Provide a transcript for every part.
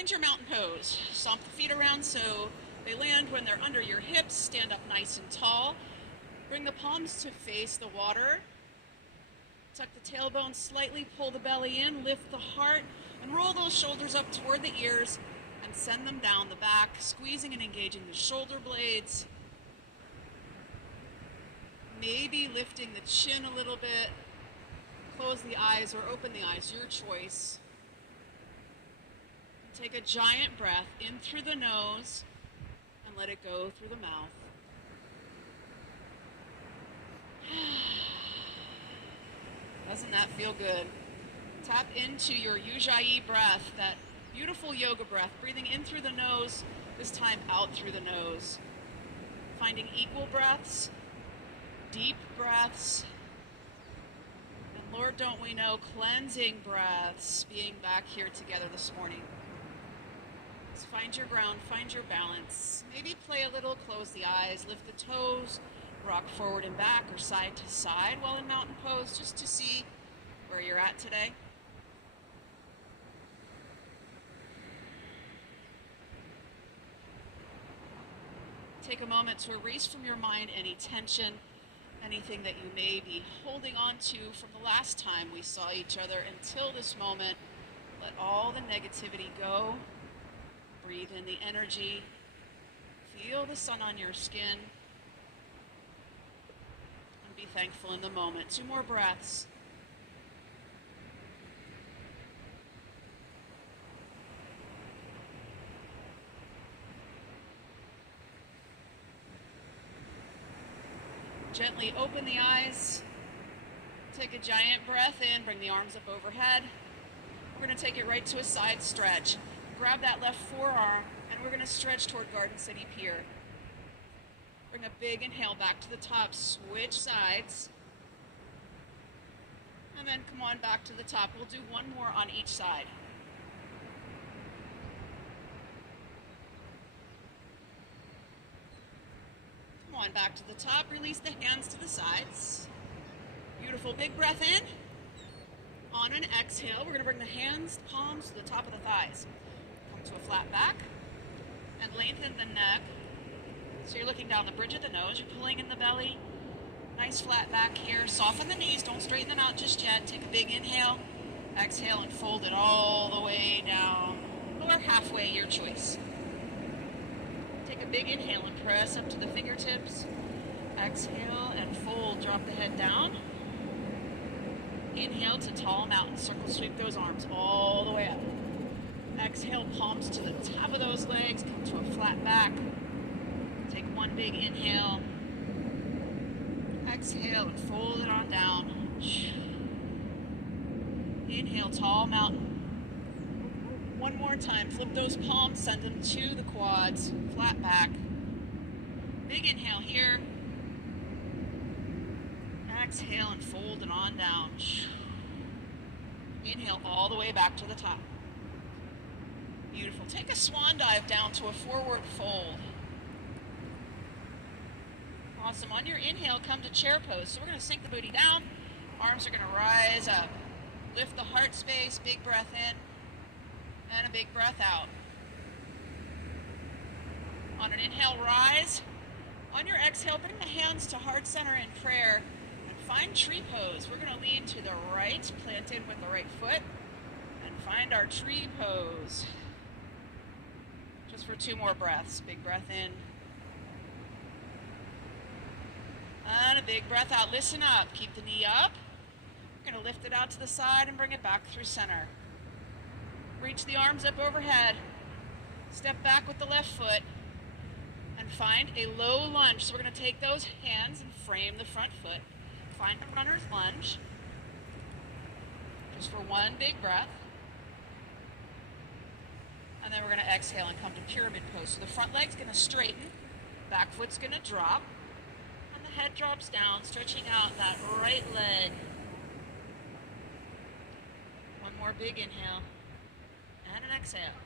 Find your mountain pose. Stomp the feet around so they land when they're under your hips. Stand up nice and tall. Bring the palms to face the water. Tuck the tailbone slightly, pull the belly in, lift the heart, and roll those shoulders up toward the ears and send them down the back, squeezing and engaging the shoulder blades. Maybe lifting the chin a little bit. Close the eyes or open the eyes, your choice. Take a giant breath in through the nose and let it go through the mouth. Doesn't that feel good? Tap into your Ujjayi breath, that beautiful yoga breath, breathing in through the nose, this time out through the nose. Finding equal breaths, deep breaths, and Lord, don't we know, cleansing breaths, being back here together this morning. So find your ground, find your balance. Maybe play a little, close the eyes, lift the toes, rock forward and back or side to side while in mountain pose, just to see where you're at today. Take a moment to erase from your mind any tension, anything that you may be holding on to from the last time we saw each other until this moment. Let all the negativity go. Breathe in the energy. Feel the sun on your skin. And be thankful in the moment. 2 more breaths. Gently open the eyes. Take a giant breath in. Bring the arms up overhead. We're going to take it right to a side stretch. Grab that left forearm, and we're going to stretch toward Garden City Pier. Bring a big inhale back to the top. Switch sides. And then come on back to the top. We'll do 1 more on each side. Come on back to the top. Release the hands to the sides. Beautiful. Big breath in. On an exhale, we're going to bring the hands, palms to the top of the thighs. To a flat back and lengthen the neck. So you're looking down the bridge of the nose, you're pulling in the belly. Nice flat back here. Soften the knees, don't straighten them out just yet. Take a big inhale, exhale, and fold it all the way down or halfway, your choice. Take a big inhale and press up to the fingertips. Exhale and fold, drop the head down. Inhale to tall mountain, circle sweep those arms all the way up. Exhale, palms to the top of those legs, come to a flat back. Take 1 big inhale. Exhale and fold it on down. Inhale, tall mountain. 1 more time, flip those palms, send them to the quads, flat back. Big inhale here. Exhale and fold it on down. Inhale all the way back to the top. Beautiful. Take a swan dive down to a forward fold. Awesome. On your inhale, come to chair pose. So we're going to sink the booty down. Arms are going to rise up. Lift the heart space. Big breath in. And a big breath out. On an inhale, rise. On your exhale, bring the hands to heart center in prayer. And find tree pose. We're going to lean to the right, plant in with the right foot. And find our tree pose. Just for 2 more breaths. Big breath in. And a big breath out. Listen up. Keep the knee up. We're going to lift it out to the side and bring it back through center. Reach the arms up overhead. Step back with the left foot. And find a low lunge. So we're going to take those hands and frame the front foot. Find the runner's lunge. Just for 1 big breath. And then we're going to exhale and come to pyramid pose. So the front leg's going to straighten, back foot's going to drop, and the head drops down, stretching out that right leg. 1 more big inhale, and an exhale.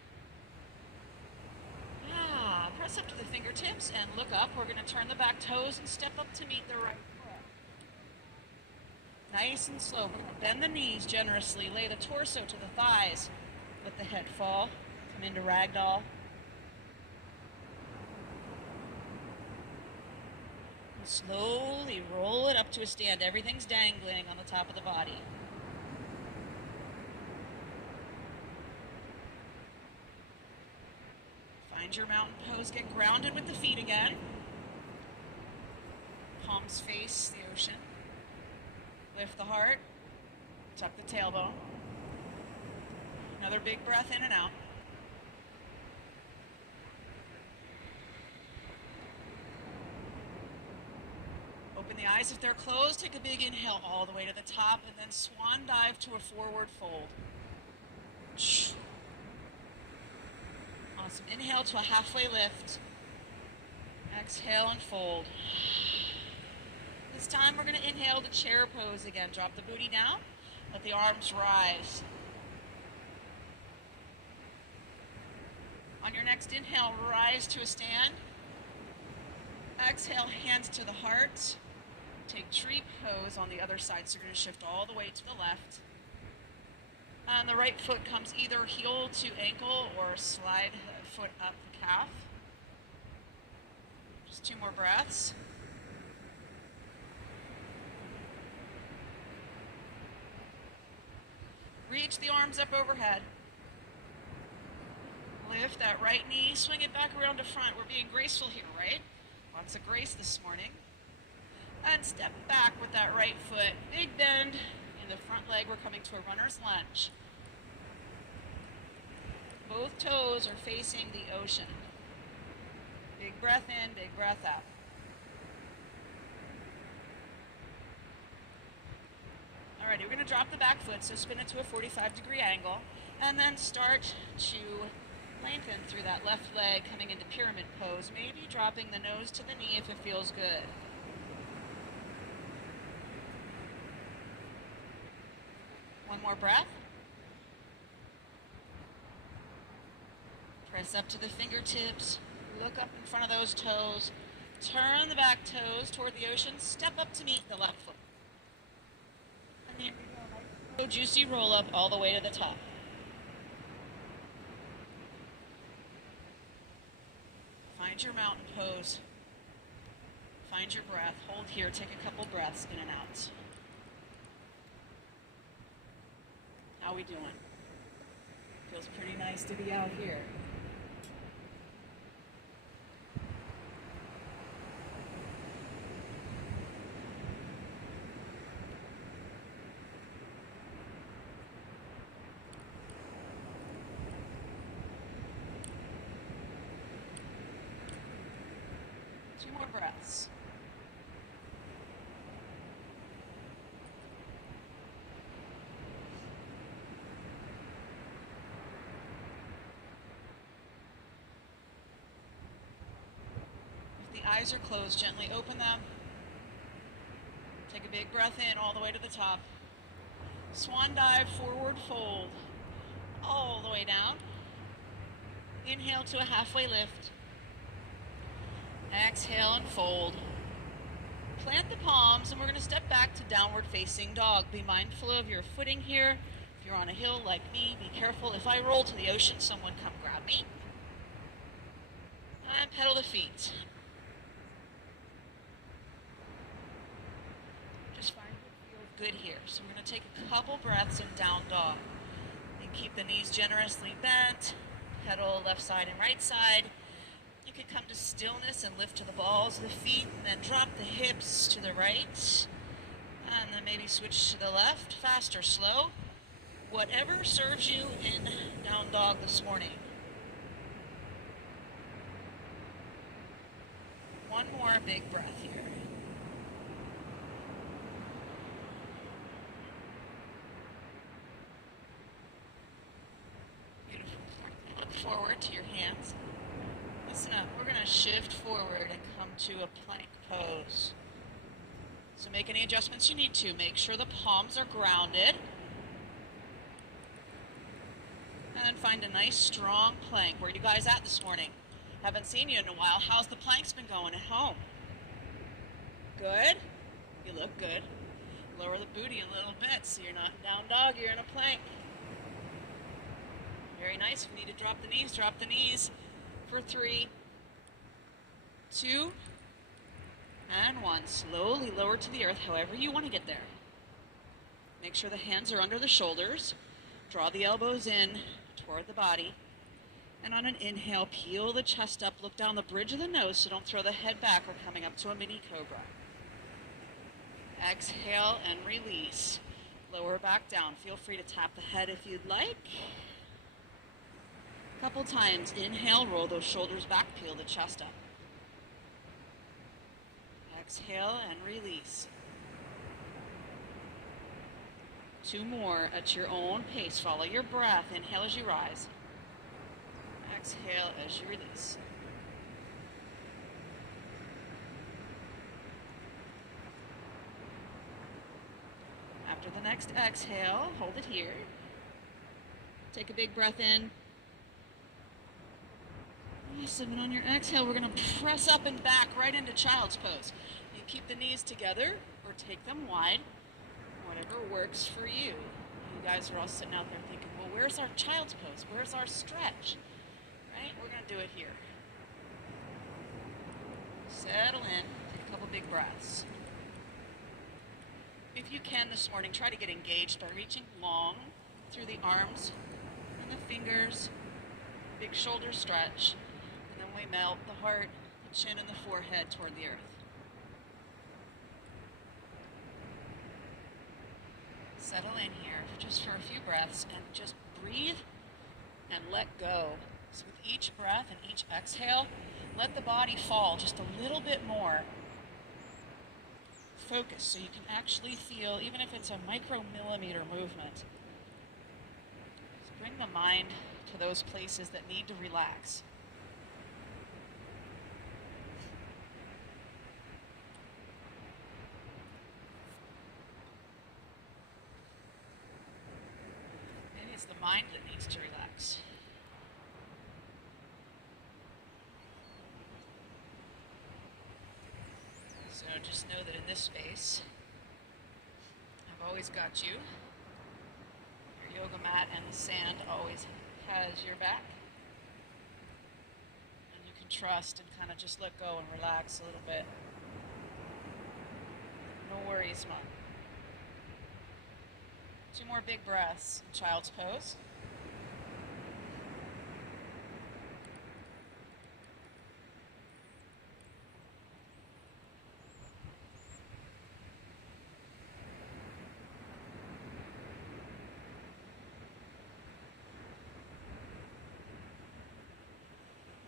Press up to the fingertips and look up. We're going to turn the back toes and step up to meet the right foot. Nice and slow. We're going to bend the knees generously, lay the torso to the thighs, let the head fall. Come into ragdoll. And slowly roll it up to a stand. Everything's dangling on the top of the body. Find your mountain pose. Get grounded with the feet again. Palms face the ocean. Lift the heart. Tuck the tailbone. Another big breath in and out. Open the eyes if they're closed. Take a big inhale all the way to the top, and then swan dive to a forward fold. Awesome. Inhale to a halfway lift. Exhale and fold. This time we're going to inhale to chair pose again. Drop the booty down. Let the arms rise. On your next inhale, rise to a stand. Exhale, hands to the heart. Take tree pose on the other side. So you're going to shift all the way to the left. And the right foot comes either heel to ankle or slide the foot up the calf. Just 2 more breaths. Reach the arms up overhead. Lift that right knee, swing it back around to front. We're being graceful here, right? Lots of grace this morning. And step back with that right foot. Big bend in the front leg. We're coming to a runner's lunge. Both toes are facing the ocean. Big breath in, big breath out. Alrighty, we're going to drop the back foot, so spin it to a 45-degree angle, and then start to lengthen through that left leg, coming into pyramid pose, maybe dropping the nose to the knee if it feels good. One more breath. Press up to the fingertips, look up in front of those toes, turn the back toes toward the ocean, step up to meet the left foot. And then go juicy roll up all the way to the top. Find your mountain pose. Find your breath. Hold here. Take a couple breaths in and out. How we doing? Feels pretty nice to be out here. Two more breaths. If the eyes are closed, gently open them. Take a big breath in all the way to the top. Swan dive, forward fold, all the way down. Inhale to a halfway lift. Exhale and fold. Plant the palms, and we're going to step back to downward facing dog. Be mindful of your footing here. If you're on a hill like me, be careful. If I roll to the ocean, someone come grab me. And pedal the feet. Just find what feels good here. So we're going to take a couple breaths in down dog. And keep the knees generously bent. Pedal left side and right side. You can come to stillness and lift to the balls of the feet, and then drop the hips to the right, and then maybe switch to the left, fast or slow, whatever serves you in down dog this morning. One more big breath here. Beautiful. Look forward to your hands. Listen up, we're going to shift forward and come to a plank pose. So make any adjustments you need to. Make sure the palms are grounded. And then find a nice strong plank. Where are you guys at this morning? Haven't seen you in a while. How's the planks been going at home? Good? You look good. Lower the booty a little bit so you're not down dog, you're in a plank. Very Very nice. If you need to drop the knees, drop the knees for 3, 2, and 1. Slowly lower to the earth, however you want to get there. Make sure the hands are under the shoulders. Draw the elbows in toward the body. And on an inhale, peel the chest up, look down the bridge of the nose, so don't throw the head back. We're coming up to a mini cobra. Exhale and release. Lower back down. Feel free to tap the head if you'd like. A couple times. Inhale, roll those shoulders back, peel the chest up. Exhale and release. 2 more at your own pace. Follow your breath. Inhale as you rise. Exhale as you release. After the next exhale, hold it here. Take a big breath in. Awesome. And on your exhale, we're going to press up and back right into child's pose. You keep the knees together or take them wide, whatever works for you. You guys are all sitting out there thinking, well, where's our child's pose? Where's our stretch? Right? We're going to do it here. Settle in. Take a couple big breaths. If you can this morning, try to get engaged by reaching long through the arms and the fingers. Big shoulder stretch. And then we melt the heart, the chin, and the forehead toward the earth. Settle in here just for a few breaths and just breathe and let go. So with each breath and each exhale, let the body fall just a little bit more. Focus so you can actually feel, even if it's a micromillimeter movement. Just bring the mind to those places that need to relax. Maybe it's the mind that needs to relax. So just know that in this space, I've always got you. Your yoga mat and the sand always has your back. And you can trust and kind of just let go and relax a little bit. No worries, Mom. 2 more big breaths in child's pose.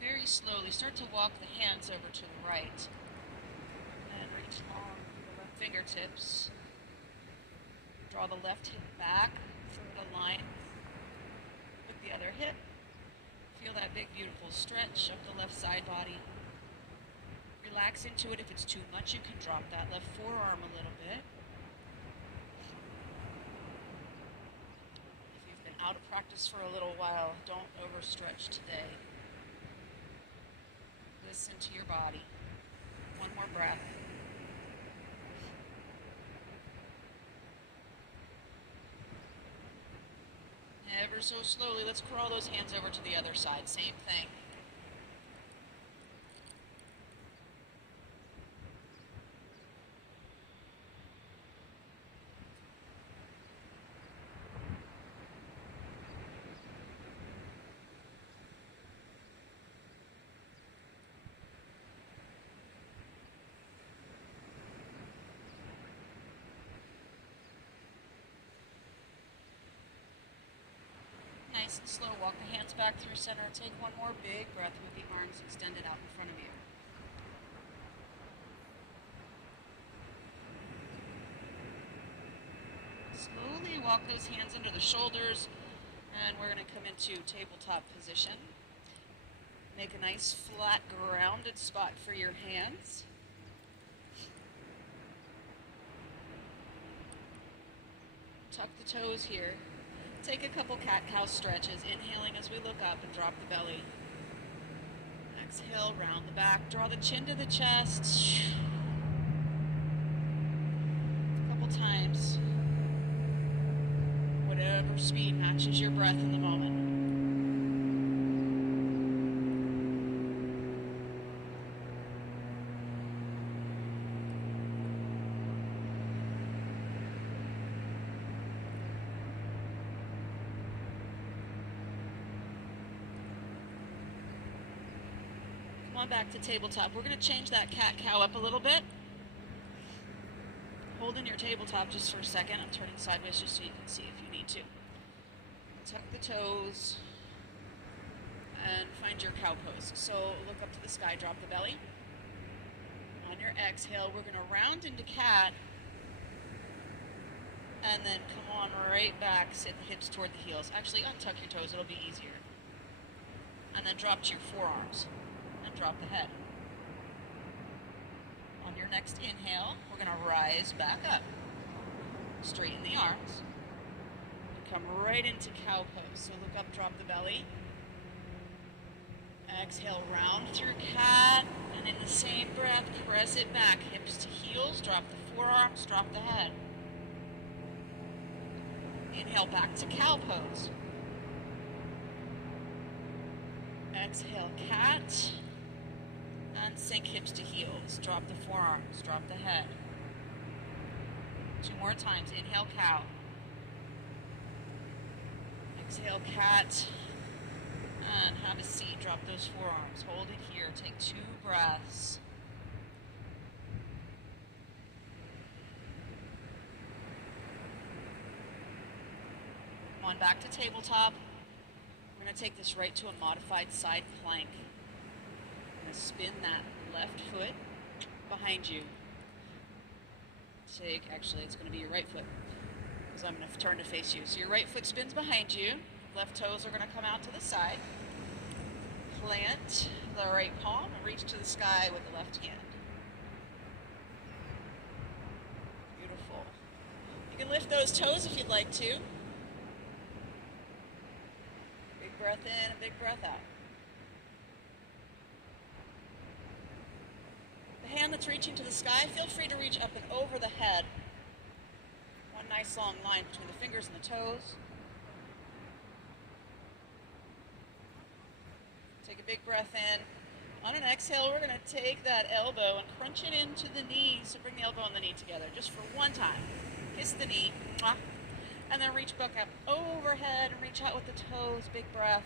Very slowly, start to walk the hands over to the right. And reach long through the left fingertips. Draw the left hip back for it to align with the other hip. Feel that big, beautiful stretch of the left side body. Relax into it. If it's too much, you can drop that left forearm a little bit. If you've been out of practice for a little while, don't overstretch today. Listen to your body. 1 more breath. Ever so slowly, let's crawl those hands over to the other side. Same thing. Nice and slow. Walk the hands back through center. Take 1 more big breath with the arms extended out in front of you. Slowly walk those hands under the shoulders, and we're going to come into tabletop position. Make a nice flat grounded spot for your hands. Tuck the toes here. Take a couple cat-cow stretches, inhaling as we look up and drop the belly. Exhale, round the back, draw the chin to the chest. A couple times. Whatever speed matches your breath in the moment. Come on back to tabletop. We're going to change that cat-cow up a little bit. Hold in your tabletop just for a second. I'm turning sideways just so you can see if you need to. Tuck the toes and find your cow pose. So look up to the sky, drop the belly. On your exhale, we're going to round into cat and then come on right back, sit the hips toward the heels. Actually, untuck your toes, it'll be easier. And then drop to your forearms and drop the head. On your next inhale, we're going to rise back up. Straighten the arms. Come right into cow pose. So look up, drop the belly. Exhale, round through cat. And in the same breath, press it back. Hips to heels, drop the forearms, drop the head. Inhale back to cow pose. Exhale, cat. And sink hips to heels. Drop the forearms, drop the head. 2 more times. Inhale, cow. Exhale, cat. And have a seat. Drop those forearms. Hold it here. Take 2 breaths. Come on back to tabletop. We're going to take this right to a modified side plank. We're going to spin that left foot behind you. Actually, it's going to be your right foot, because I'm going to turn to face you. So your right foot spins behind you. Left toes are going to come out to the side. Plant the right palm and reach to the sky with the left hand. Beautiful. You can lift those toes if you'd like to. Big breath in and big breath out. The hand that's reaching to the sky, feel free to reach up and over the head. One nice long line between the fingers and the toes. Take a big breath in. On an exhale, we're going to take that elbow and crunch it into the knee. So bring the elbow and the knee together just for one time. Kiss the knee. And then reach back up overhead and reach out with the toes. Big breath.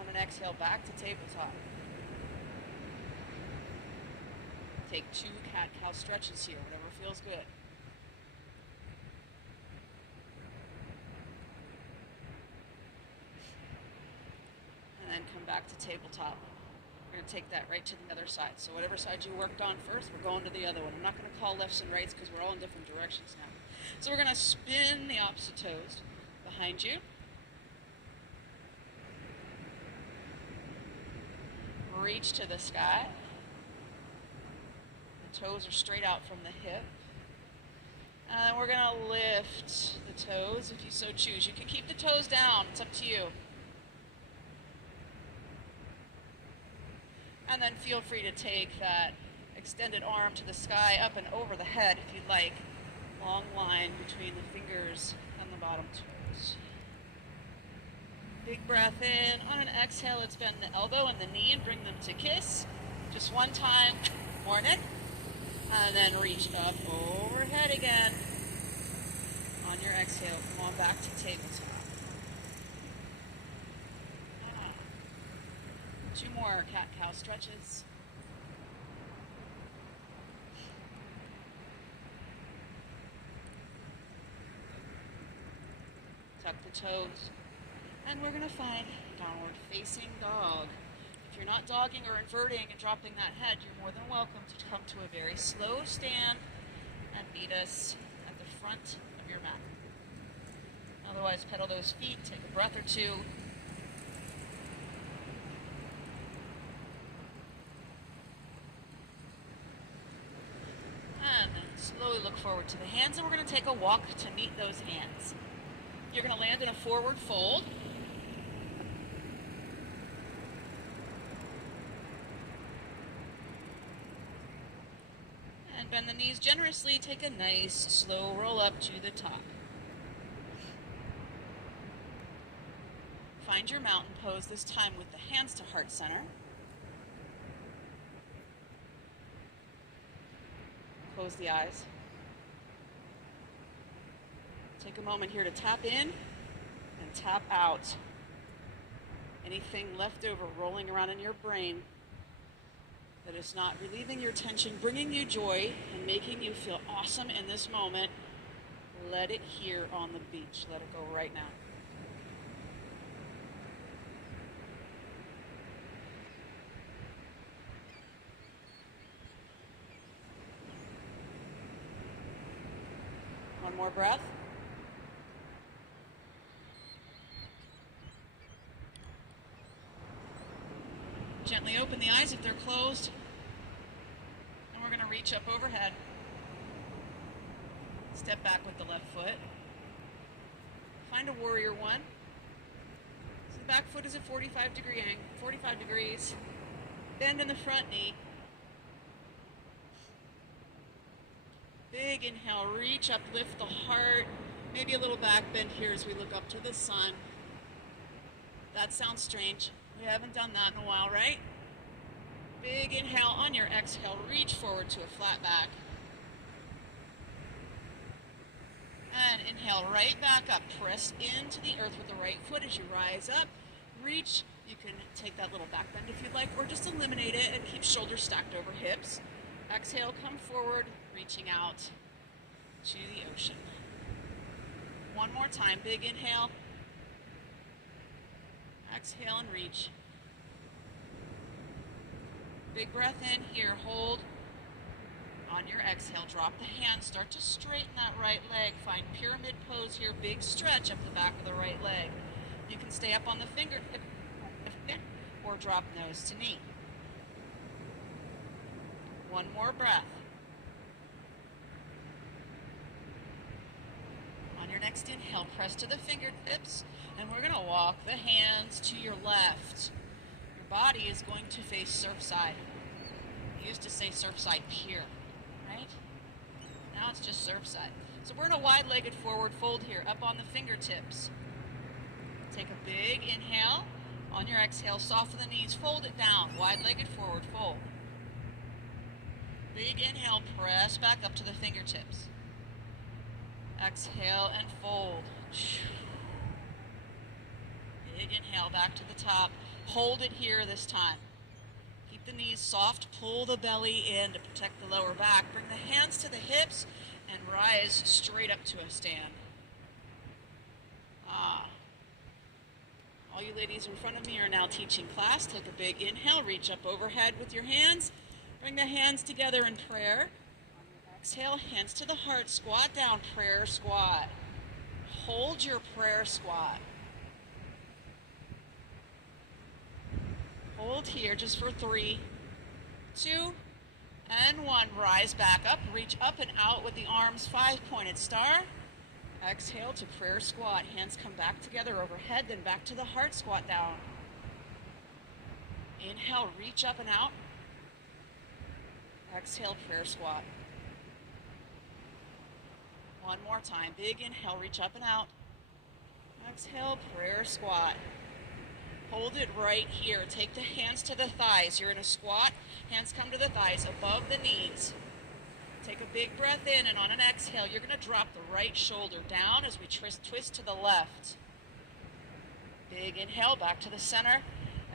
On an exhale, back to tabletop. Take 2 cat-cow stretches here, whatever feels good. And then come back to tabletop. We're going to take that right to the other side. So whatever side you worked on first, we're going to the other one. I'm not going to call lefts and rights because we're all in different directions now. So we're going to spin the opposite toes behind you. Reach to the sky. Toes are straight out from the hip. And then we're going to lift the toes if you so choose. You can keep the toes down. It's up to you. And then feel free to take that extended arm to the sky, up and over the head if you'd like. Long line between the fingers and the bottom toes. Big breath in. On an exhale, let's bend the elbow and the knee and bring them to kiss. Just one time. Morning. And then reach up overhead again. On your exhale, come on back to tabletop. 2 more cat-cow stretches. Tuck the toes. And we're going to find downward facing dog. If you're not dogging or inverting and dropping that head, you're more than welcome to come to a very slow stand and meet us at the front of your mat. Otherwise, pedal those feet, take a breath or 2. And then slowly look forward to the hands, and we're going to take a walk to meet those hands. You're going to land in a forward fold. And bend the knees generously. Take a nice slow roll up to the top. Find your mountain pose, this time with the hands to heart center. Close the eyes. Take a moment here to tap in and tap out. Anything left over rolling around in your brain, that is not relieving your tension, bringing you joy, and making you feel awesome in this moment, let it here on the beach. Let it go right now. One more breath. Gently open the eyes if they're closed. And we're going to reach up overhead. Step back with the left foot. Find a warrior one. So the back foot is at 45 degrees. Bend in the front knee. Big inhale, reach up, lift the heart. Maybe a little back bend here as we look up to the sun. That sounds strange. We haven't done that in a while, right? Big inhale. On your exhale, reach forward to a flat back. And inhale right back up. Press into the earth with the right foot as you rise up. Reach. You can take that little back bend if you'd like, or just eliminate it and keep shoulders stacked over hips. Exhale, come forward, reaching out to the ocean. One more time. Big inhale. Exhale and reach. Big breath in here. Hold. On your exhale, drop the hands. Start to straighten that right leg. Find pyramid pose here. Big stretch up the back of the right leg. You can stay up on the fingertip or drop nose to knee. One more breath. On your next inhale, press to the fingertips, and we're going to walk the hands to your left. Your body is going to face surf side. We used to say surf side pier, right? Now it's just surf side. So we're in a wide-legged forward fold here, up on the fingertips. Take a big inhale. On your exhale, soften the knees, fold it down, wide-legged forward fold. Big inhale, press back up to the fingertips. Exhale and fold. Big inhale, back to the top. Hold it here this time. Keep the knees soft, pull the belly in to protect the lower back. Bring the hands to the hips and rise straight up to a stand. All you ladies in front of me are now teaching class. Take a big inhale, reach up overhead with your hands. Bring the hands together in prayer. Exhale, hands to the heart, squat down, prayer squat. Hold your prayer squat. Hold here just for 3, 2, and 1. Rise back up, reach up and out with the arms, 5-pointed star. Exhale to prayer squat. Hands come back together overhead, then back to the heart squat down. Inhale, reach up and out. Exhale, prayer squat. One more time. Big inhale, reach up and out. Exhale, prayer squat. Hold it right here. Take the hands to the thighs. You're in a squat. Hands come to the thighs, above the knees. Take a big breath in, and on an exhale, you're going to drop the right shoulder down as we twist to the left. Big inhale, back to the center.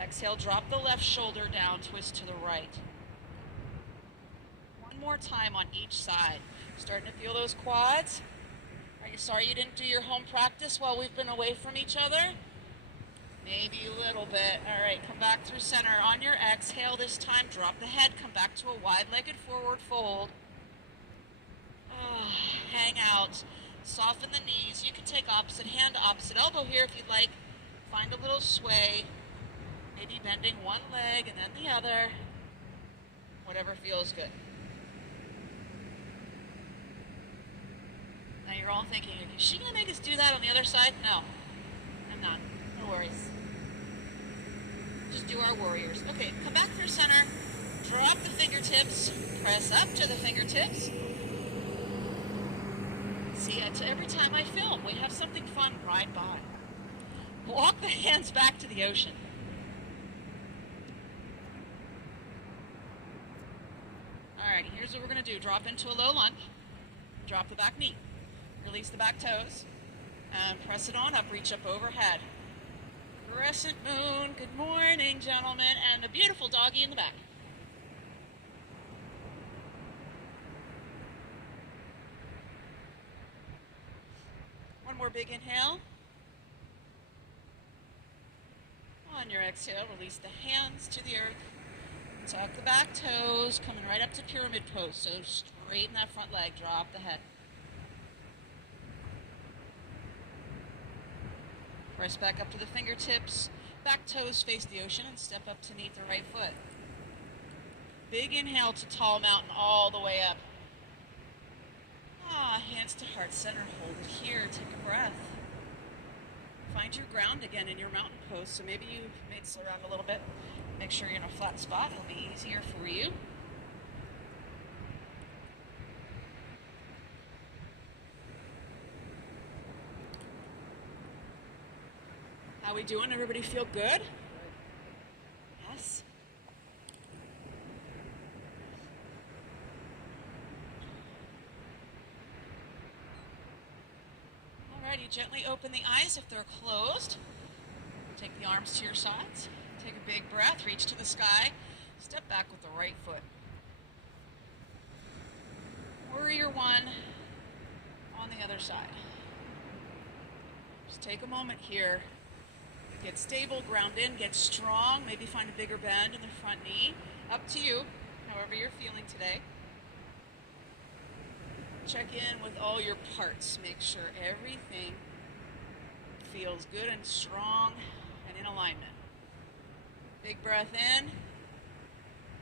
Exhale, drop the left shoulder down, twist to the right. One more time on each side. Starting to feel those quads? Are you sorry you didn't do your home practice while we've been away from each other? Maybe a little bit. All right, come back through center. On your exhale this time, drop the head, come back to a wide-legged forward fold. Hang out. Soften the knees. You can take opposite hand to opposite elbow here if you'd like. Find a little sway. Maybe bending one leg and then the other. Whatever feels good. Now you're all thinking, is she going to make us do that on the other side? No, I'm not. No worries. Just do our warriors. Okay, come back through center. Drop the fingertips. Press up to the fingertips. See, every time I film, we have something fun ride by. Walk the hands back to the ocean. All right, here's what we're going to do. Drop into a low lunge. Drop the back knee. Release the back toes. And press it on up. Reach up overhead. Crescent moon. Good morning, gentlemen. And a beautiful doggy in the back. more big inhale. On your exhale, release the hands to the earth. Tuck the back toes, coming right up to pyramid pose. So straighten that front leg, drop the head. Press back up to the fingertips. Back toes face the ocean and step up to meet the right foot. Big inhale to tall mountain all the way up. Hands to heart center, hold it here, take a breath. Find your ground again in your mountain pose. So maybe you may slow down a little bit. Make sure you're in a flat spot, it'll be easier for you. How we doing? Everybody feel good? Yes? Alrighty, gently open the eyes if they're closed. Take the arms to your sides. Take a big breath, reach to the sky. Step back with the right foot. Warrior one on the other side. Just take a moment here. Get stable, ground in, get strong. Maybe find a bigger bend in the front knee. Up to you, however you're feeling today. Check in with all your parts. Make sure everything feels good and strong and in alignment. Big breath in.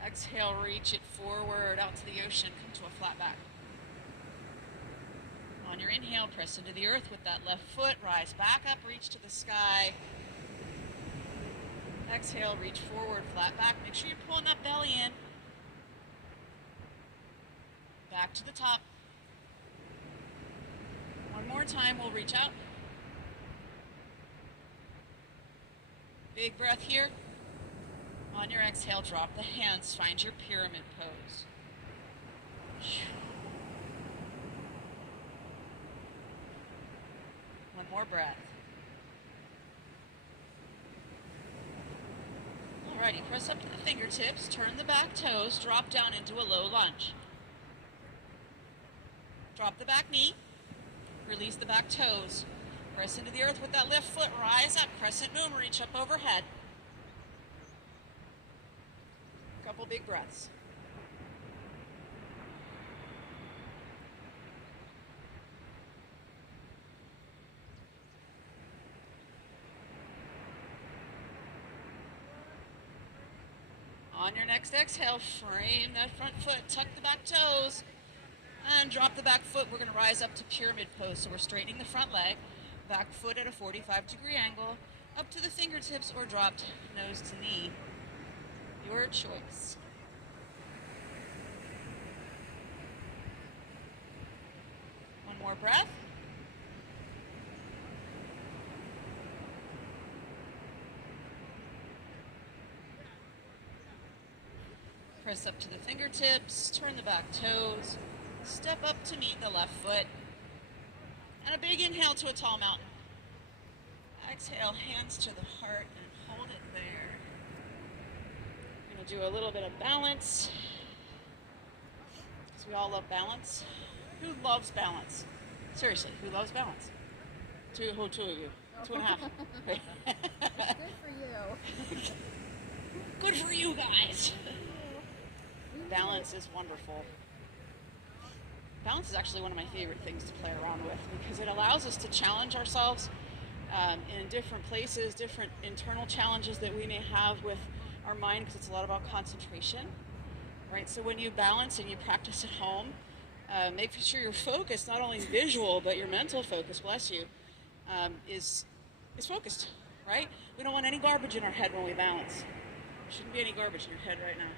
Exhale, reach it forward out to the ocean. Come to a flat back. On your inhale, press into the earth with that left foot. Rise back up, reach to the sky. Exhale, reach forward, flat back. Make sure you're pulling that belly in. Back to the top. One more time, we'll reach out. Big breath here. On your exhale, drop the hands. Find your pyramid pose. One more breath. Alrighty, press up to the fingertips, turn the back toes, drop down into a low lunge. Drop the back knee, release the back toes. Press into the earth with that left foot, rise up, crescent moon, reach up overhead. Couple big breaths. On your next exhale, frame that front foot, tuck the back toes, and drop the back foot. We're going to rise up to pyramid pose. So we're straightening the front leg, back foot at a 45-degree angle, up to the fingertips or dropped nose to knee. Your choice. One more breath. Press up to the fingertips, turn the back toes, step up to meet the left foot, and a big inhale to a tall mountain. Exhale, hands to the heart and hold it there. I'm going to do a little bit of balance, because we all love balance. Who loves balance? Seriously, who loves balance? Two of you. 2.5. Good for you. Good for you guys. Balance is wonderful. Balance is actually one of my favorite things to play around with because it allows us to challenge ourselves in different places, different internal challenges that we may have with our mind because it's a lot about concentration, right? So when you balance and you practice at home, make sure your focus, not only visual, but your mental focus, bless you, is focused, right? We don't want any garbage in our head when we balance. There shouldn't be any garbage in your head right now.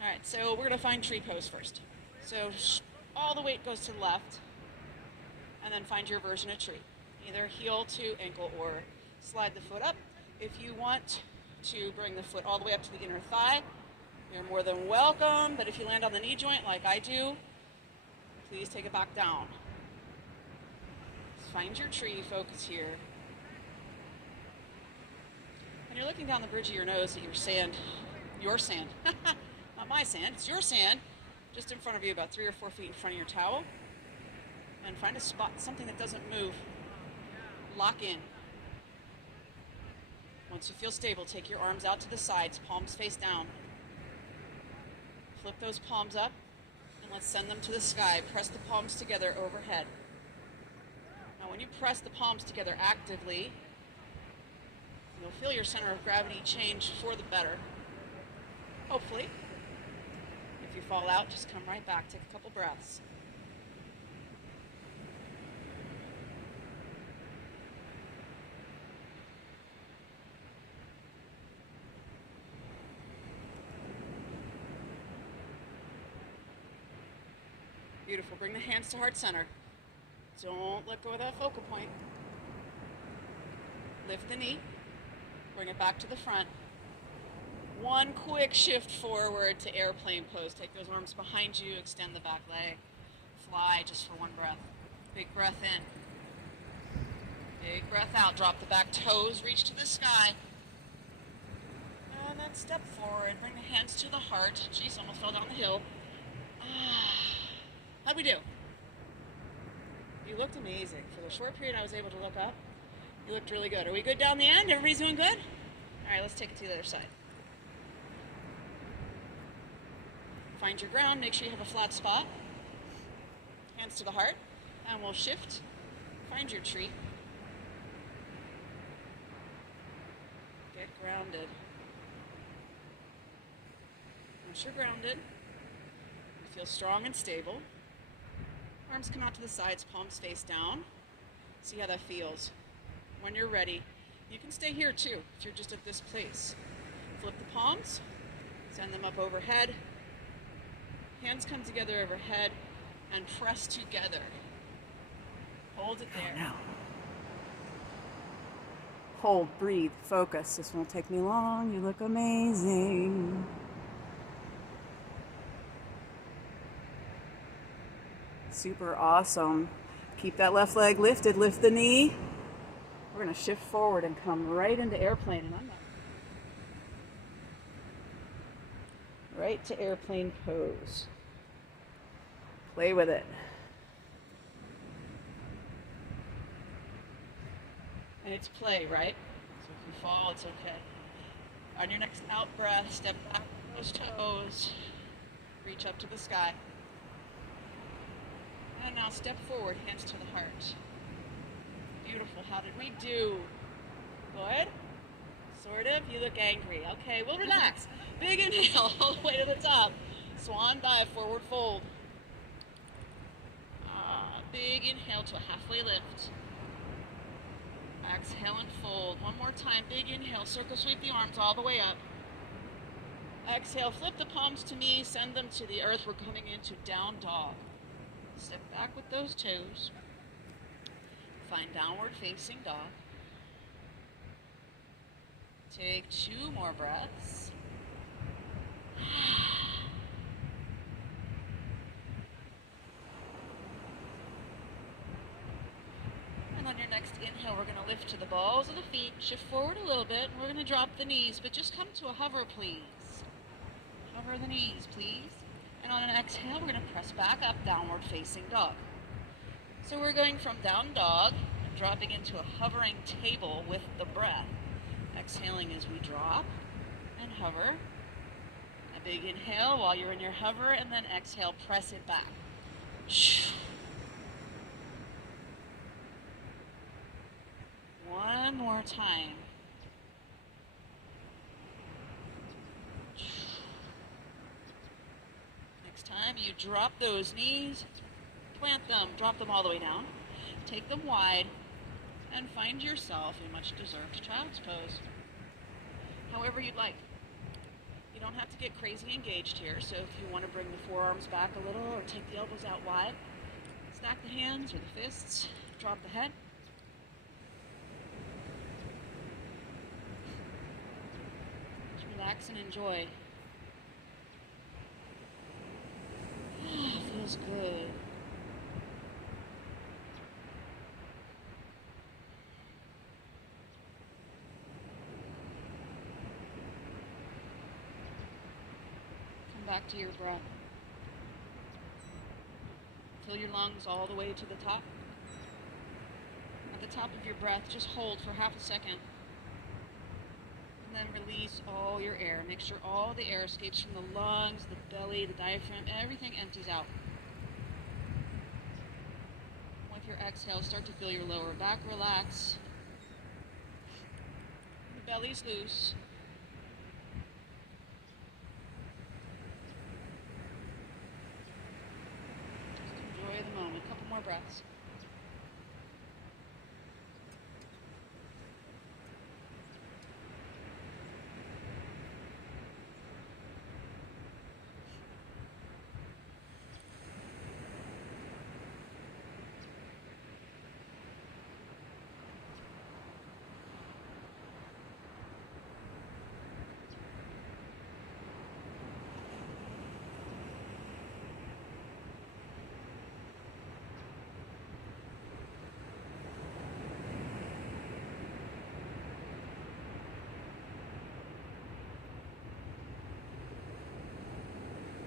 All right, so we're going to find tree pose first. So all the weight goes to the left, and then find your version of tree. Either heel to ankle or slide the foot up. If you want to bring the foot all the way up to the inner thigh, you're more than welcome, but if you land on the knee joint like I do, please take it back down. Find your tree, focus here. And you're looking down the bridge of your nose at your sand, not my sand, it's your sand, just in front of you, about 3 or 4 feet in front of your towel. And find a spot, something that doesn't move. Lock in. Once you feel stable, take your arms out to the sides, palms face down. Flip those palms up, and let's send them to the sky. Press the palms together overhead. Now when you press the palms together actively, you'll feel your center of gravity change for the better. Hopefully. If you fall out, just come right back. Take a couple breaths. Beautiful. Bring the hands to heart center. Don't let go of that focal point. Lift the knee. Bring it back to the front. One quick shift forward to airplane pose. Take those arms behind you. Extend the back leg. Fly just for one breath. Big breath in. Big breath out. Drop the back toes. Reach to the sky. And then step forward. Bring the hands to the heart. Jeez, almost fell down the hill. How'd we do? You looked amazing. For the short period I was able to look up, you looked really good. Are we good down the end? Everybody's doing good? All right, let's take it to the other side. Find your ground. Make sure you have a flat spot. Hands to the heart. And we'll shift. Find your tree. Get grounded. Once you're grounded, you feel strong and stable. Arms come out to the sides, palms face down. See how that feels. When you're ready, you can stay here too, if you're just at this place. Flip the palms, send them up overhead. Hands come together overhead and press together. Hold it there. No. Hold, breathe, focus. This won't take me long. You look amazing. Super awesome. Keep that left leg lifted. Lift the knee. We're going to shift forward and come right into airplane. And I'm not. Right to airplane pose. Play with it. And it's play, right? So if you fall, it's okay. On your next out breath, step back those toes. Reach up to the sky. And now step forward, hands to the heart. Beautiful. How did we do? Good? Sort of? You look angry. Okay, we'll relax. Big inhale all the way to the top. Swan dive, forward fold. Big inhale to a halfway lift. Exhale and fold. One more time. Big inhale. Circle sweep the arms all the way up. Exhale. Flip the palms to me. Send them to the earth. We're coming into down dog. Step back with those toes. Find downward facing dog. Take 2 more breaths. And on your next inhale, we're going to lift to the balls of the feet, shift forward a little bit, and we're going to drop the knees, but just come to a hover, please. Hover the knees, please. And on an exhale, we're going to press back up, downward facing dog. So we're going from down dog and dropping into a hovering table with the breath. Exhaling as we drop and hover. A big inhale while you're in your hover, and then exhale, press it back. One more time. Next time you drop those knees, plant them, drop them all the way down, take them wide, and find yourself a much deserved child's pose. However you'd like. You don't have to get crazy engaged here, so if you want to bring the forearms back a little or take the elbows out wide, stack the hands or the fists, drop the head. Just relax and enjoy. Feels good. Back to your breath. Fill your lungs all the way to the top. At the top of your breath, just hold for half a second. And then release all your air. Make sure all the air escapes from the lungs, the belly, the diaphragm, everything empties out. With your exhale, start to feel your lower back relax. The belly's loose. Just enjoy the moment. A couple more breaths.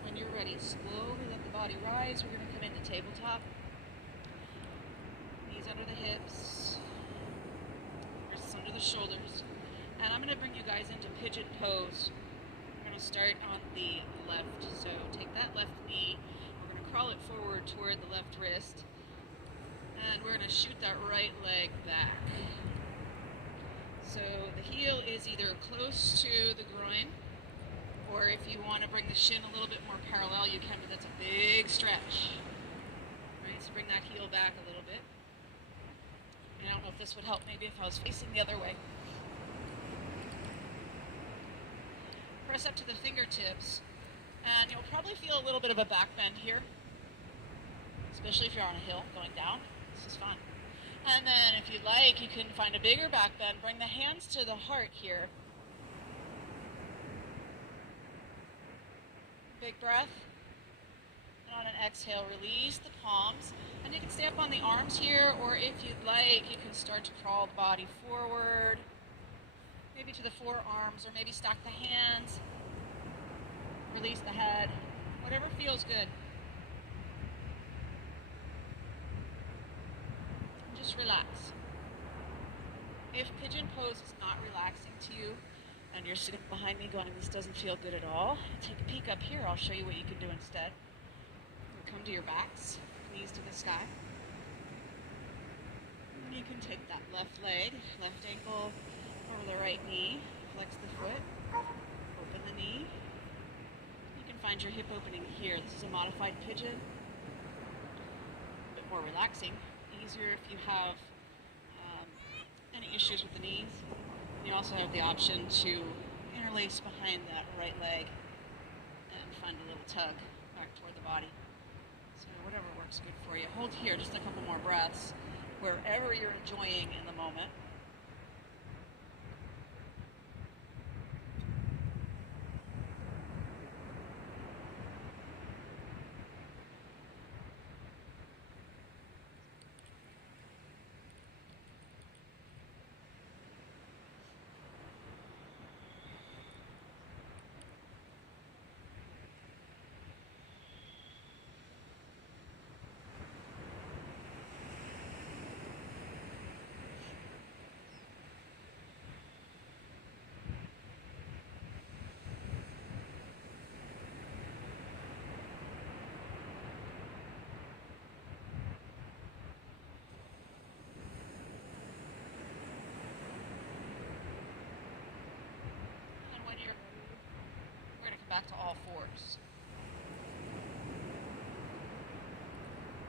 When you're ready, slowly let the body rise. We're going to come into tabletop. Knees under the hips. Wrists under the shoulders. And I'm going to bring you guys into pigeon pose. We're going to start on the left. So take that left knee. We're going to crawl it forward toward the left wrist. And we're going to shoot that right leg back. So the heel is either close to the groin, or if you want to bring the shin a little bit more parallel, you can, but that's a big stretch. Right, so bring that heel back a little bit. And I don't know if this would help, maybe if I was facing the other way. Press up to the fingertips, and you'll probably feel a little bit of a back bend here, especially if you're on a hill going down. This is fun. And then if you'd like, you can find a bigger back bend. Bring the hands to the heart here. Big breath. And on an exhale, release the palms. And you can stay up on the arms here, or if you'd like, you can start to crawl the body forward, maybe to the forearms, or maybe stack the hands. Release the head. Whatever feels good. And just relax. If pigeon pose is not relaxing to you, and you're sitting behind me going, this doesn't feel good at all, take a peek up here. I'll show you what you can do instead. Come to your backs, knees to the sky. And you can take that left leg, left ankle over the right knee, flex the foot, open the knee. You can find your hip opening here. This is a modified pigeon. A bit more relaxing, easier if you have any issues with the knees. You also have the option to interlace behind that right leg and find a little tug back toward the body. So whatever works good for you. Hold here just a couple more breaths, wherever you're enjoying in the moment. Back to all fours.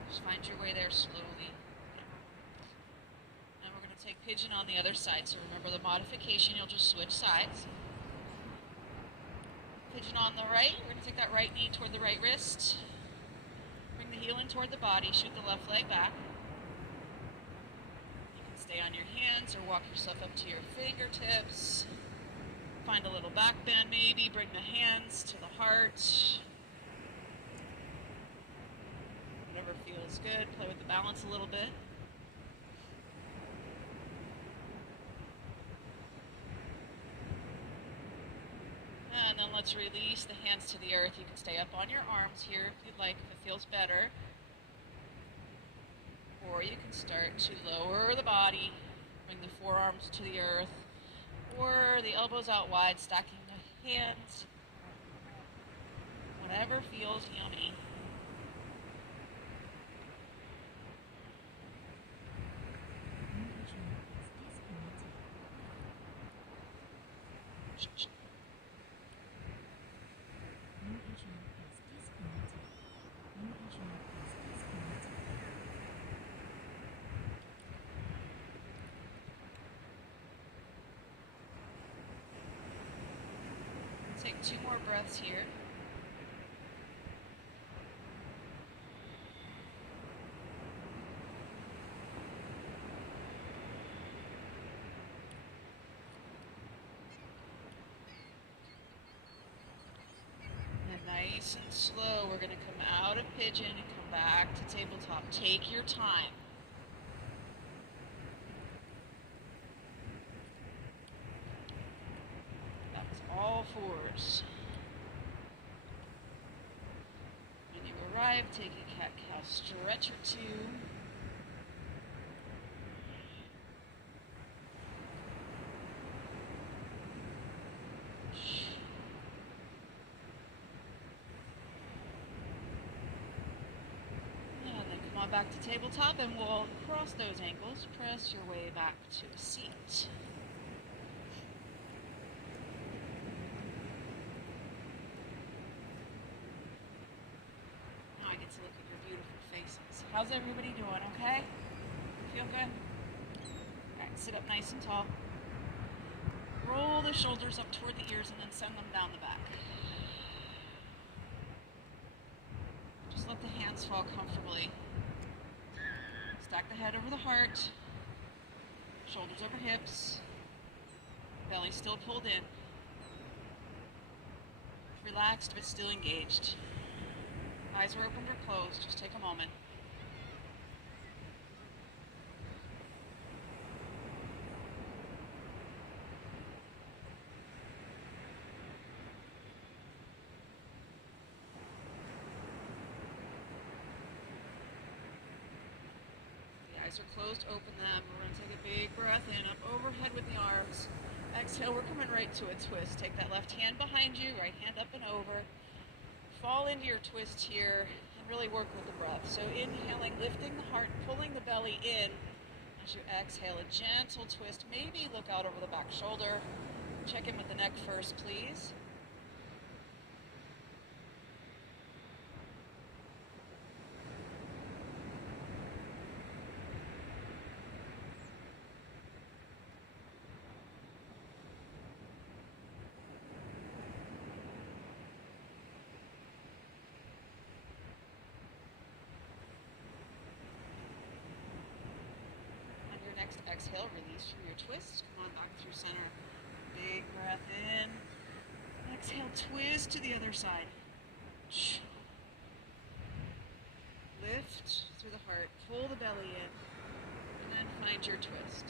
Just find your way there slowly. And we're going to take pigeon on the other side. So remember the modification, you'll just switch sides. Pigeon on the right, we're going to take that right knee toward the right wrist. Bring the heel in toward the body, shoot the left leg back. You can stay on your hands or walk yourself up to your fingertips. Find a little back bend maybe, bring the hands to the heart. Whatever feels good, play with the balance a little bit. And then let's release the hands to the earth. You can stay up on your arms here if you'd like, if it feels better. Or you can start to lower the body, bring the forearms to the earth, or the elbows out wide, stacking the hands. Whatever feels yummy. Take 2 more breaths here. And nice and slow, we're going to come out of pigeon and come back to tabletop. Take your time. That was all 4s. When you arrive, take a cat-cow stretch or 2. Back to tabletop, and we'll cross those ankles, press your way back to a seat. Now I get to look at your beautiful faces. How's everybody doing? Okay? Feel good? Okay, sit up nice and tall. Roll the shoulders up toward the ears and then send them down the back. Just let the hands fall comfortably. Stack the head over the heart, shoulders over hips, belly still pulled in. Relaxed but still engaged. Eyes are opened or closed, just take a moment. Eyes are closed, open them. We're going to take a big breath in, up overhead with the arms. Exhale, we're coming right to a twist. Take that left hand behind you, right hand up and over. Fall into your twist here and really work with the breath. So inhaling, lifting the heart, pulling the belly in. As you exhale, a gentle twist. Maybe look out over the back shoulder. Check in with the neck first, please. Next exhale, release from your twist. Come on back through center. Big breath in. Exhale, twist to the other side. Lift through the heart. Pull the belly in. And then find your twist.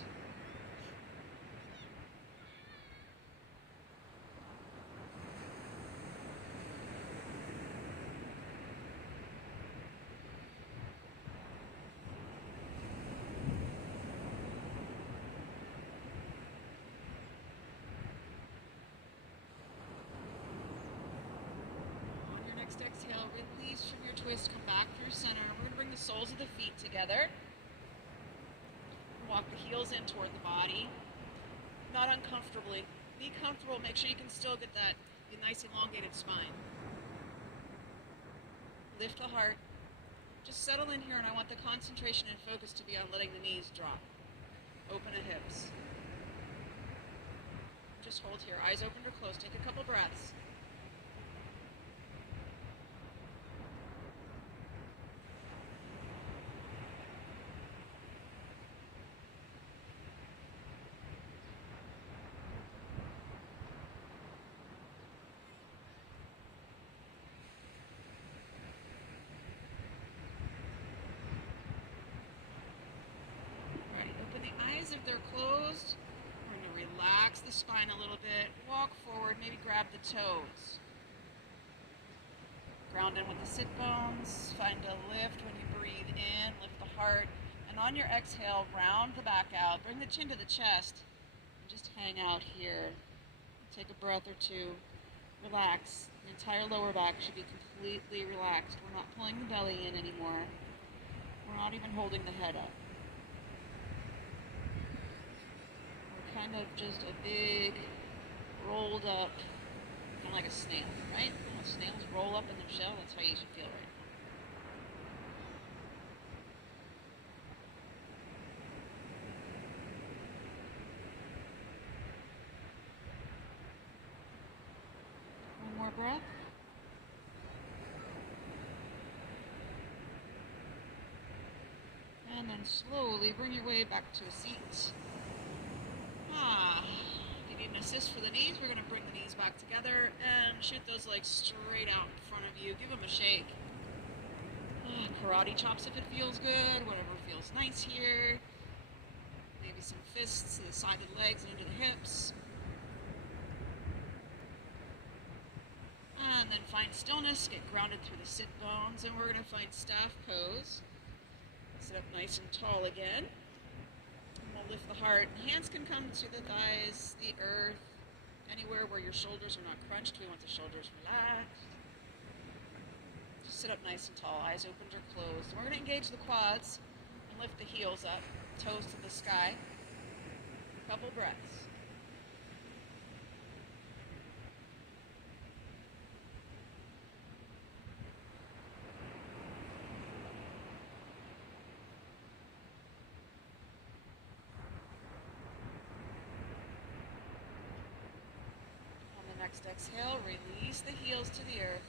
Exhale, release from your twist, come back through center. We're going to bring the soles of the feet together. Walk the heels in toward the body. Not uncomfortably. Be comfortable, make sure you can still get that nice elongated spine. Lift the heart. Just settle in here, and I want the concentration and focus to be on letting the knees drop. Open the hips. Just hold here, eyes open or closed. Take a couple breaths. If they're closed, we're going to relax the spine a little bit, walk forward, maybe grab the toes. Ground in with the sit bones, find a lift when you breathe in, lift the heart, And on your exhale, round the back out. Bring the chin to the chest. And just hang out here. Take a breath or two. Relax. The entire lower back should be completely relaxed. We're not pulling the belly in anymore. We're not even holding the head up. We're kind of just a big, rolled up, kind of like a snail, right? When snails roll up in their shell, that's how you should feel right now. One more breath. And then slowly bring your way back to a seat. If you need an assist for the knees, we're going to bring the knees back together and shoot those legs straight out in front of you. Give them a shake. Karate chops if it feels good, whatever feels nice here. Maybe some fists to the side of the legs and into the hips. And then find stillness, get grounded through the sit bones, and we're going to find staff pose. Sit up nice and tall again. And we'll lift the heart. Hands can come to the thighs, the earth, anywhere where your shoulders are not crunched. We want the shoulders relaxed. Just sit up nice and tall, eyes opened or closed. And we're going to engage the quads and lift the heels up, toes to the sky. A couple breaths. Next exhale, release the heels to the earth.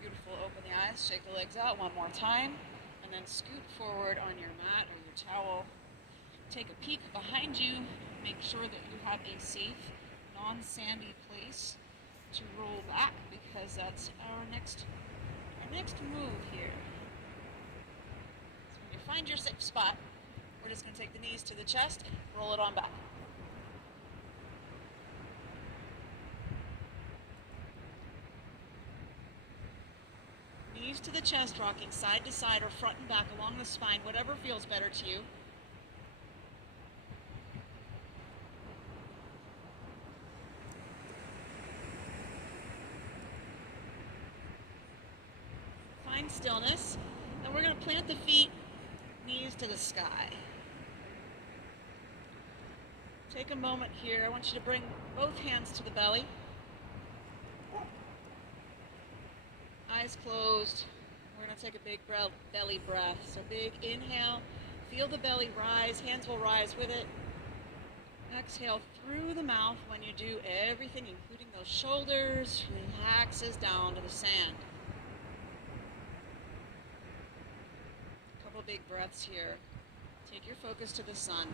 Beautiful, open the eyes, shake the legs out one more time, and then scoot forward on your mat or your towel. Take a peek behind you, make sure that you have a safe, non-sandy place to roll back, because that's our next move here. So when you find your safe spot, we're just going to take the knees to the chest, roll it on back. Knees to the chest, rocking side to side or front and back along the spine, whatever feels better to you. Find stillness. And we're going to plant the feet, knees to the sky. Take a moment here. I want you to bring both hands to the belly. Eyes closed. We're going to take a big belly breath. So big inhale. Feel the belly rise. Hands will rise with it. Exhale through the mouth. When you do, everything, including those shoulders, relaxes down to the sand. A couple big breaths here. Take your focus to the sun.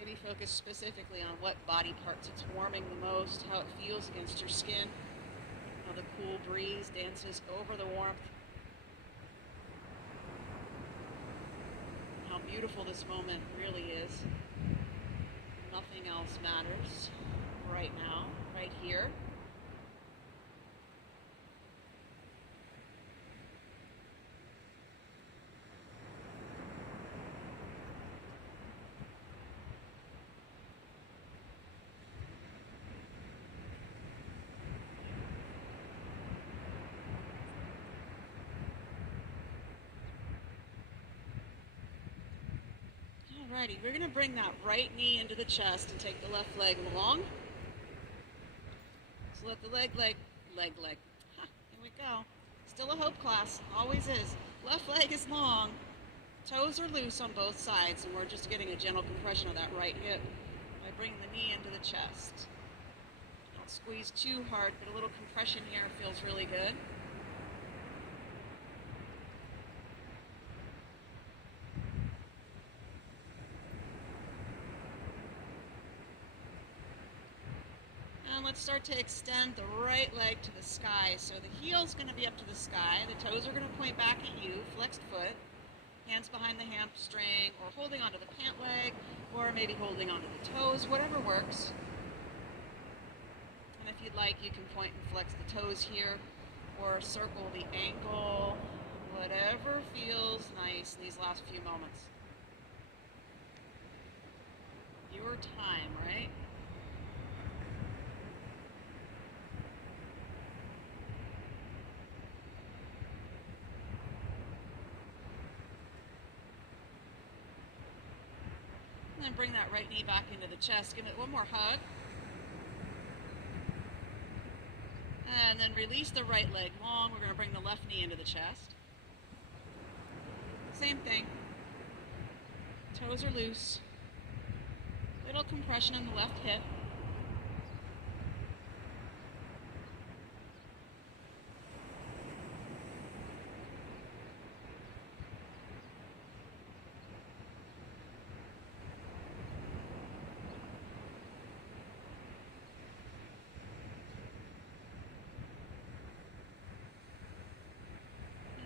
Maybe focus specifically on what body parts it's warming the most, how it feels against your skin, how the cool breeze dances over the warmth, how beautiful this moment really is. Nothing else matters right now, right here. Alrighty, we're going to bring that right knee into the chest and take the left leg along. So let the leg. Here we go. Still a hope class, always is. Left leg is long, toes are loose on both sides, and we're just getting a gentle compression of that right hip by bringing the knee into the chest. Don't squeeze too hard, but a little compression here feels really good. And let's start to extend the right leg to the sky. So the heel's going to be up to the sky. The toes are going to point back at you, flexed foot. Hands behind the hamstring, or holding onto the pant leg, or maybe holding onto the toes, whatever works. And if you'd like, you can point and flex the toes here, or circle the ankle, whatever feels nice in these last few moments. Your time, right? And then bring that right knee back into the chest. Give it one more hug. And then release the right leg long. We're going to bring the left knee into the chest. Same thing. Toes are loose. Little compression in the left hip.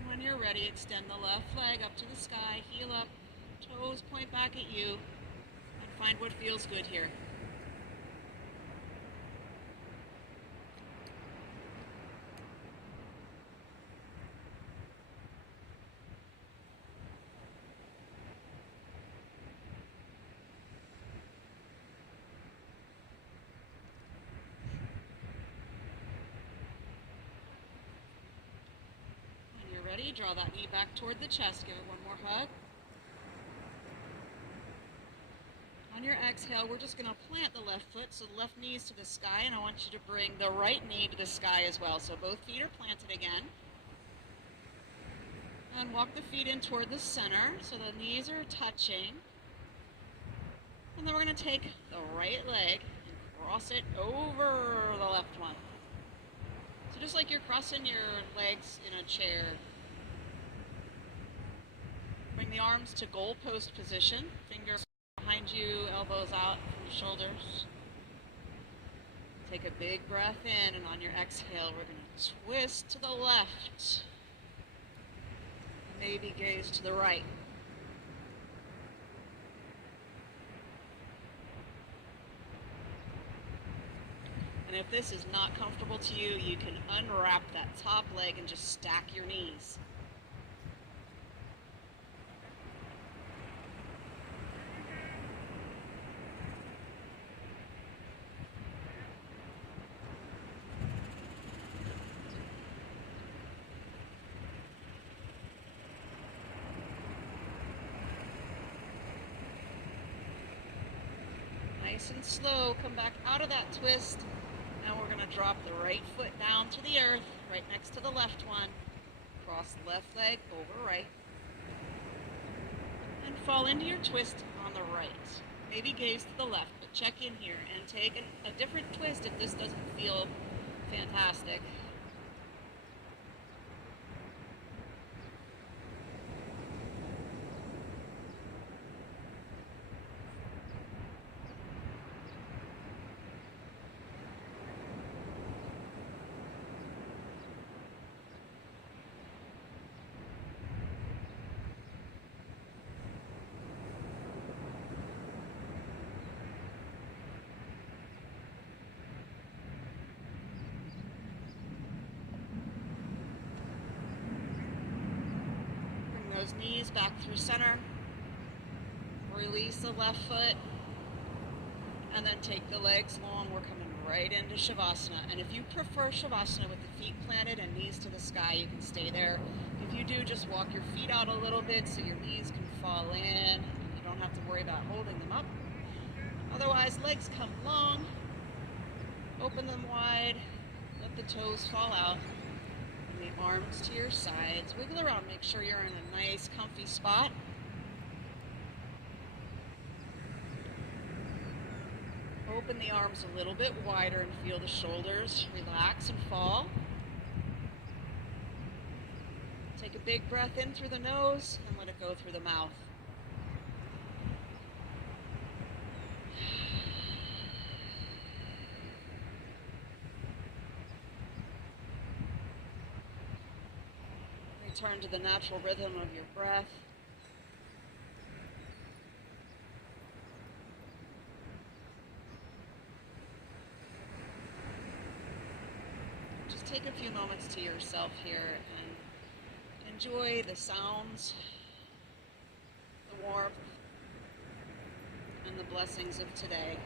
When you're ready, extend the left leg up to the sky, heel up, toes point back at you, and find what feels good here. Ready? Draw that knee back toward the chest. Give it one more hug. On your exhale, we're just going to plant the left foot, so the left knee is to the sky, and I want you to bring the right knee to the sky as well. So both feet are planted again. And walk the feet in toward the center, so the knees are touching. And then we're going to take the right leg and cross it over the left one. So just like you're crossing your legs in a chair. Bring the arms to goalpost position. Fingers behind you, elbows out from the shoulders. Take a big breath in, and on your exhale, we're going to twist to the left. Maybe gaze to the right. And if this is not comfortable to you, you can unwrap that top leg and just stack your knees. Nice and slow, come back out of that twist. Now we're going to drop the right foot down to the earth, right next to the left one. Cross left leg over right. And fall into your twist on the right. Maybe gaze to the left, but check in here and take a different twist if this doesn't feel fantastic. Those knees back through center. Release the left foot. And then take the legs long. We're coming right into Shavasana. And if you prefer Shavasana with the feet planted and knees to the sky, you can stay there. If you do, just walk your feet out a little bit so your knees can fall in. You don't have to worry about holding them up. Otherwise, legs come long. Open them wide. Let the toes fall out. The arms to your sides. Wiggle around. Make sure you're in a nice, comfy spot. Open the arms a little bit wider and feel the shoulders relax and fall. Take a big breath in through the nose and let it go through the mouth. Return to the natural rhythm of your breath. just take a few moments to yourself here and enjoy the sounds, the warmth, and the blessings of today.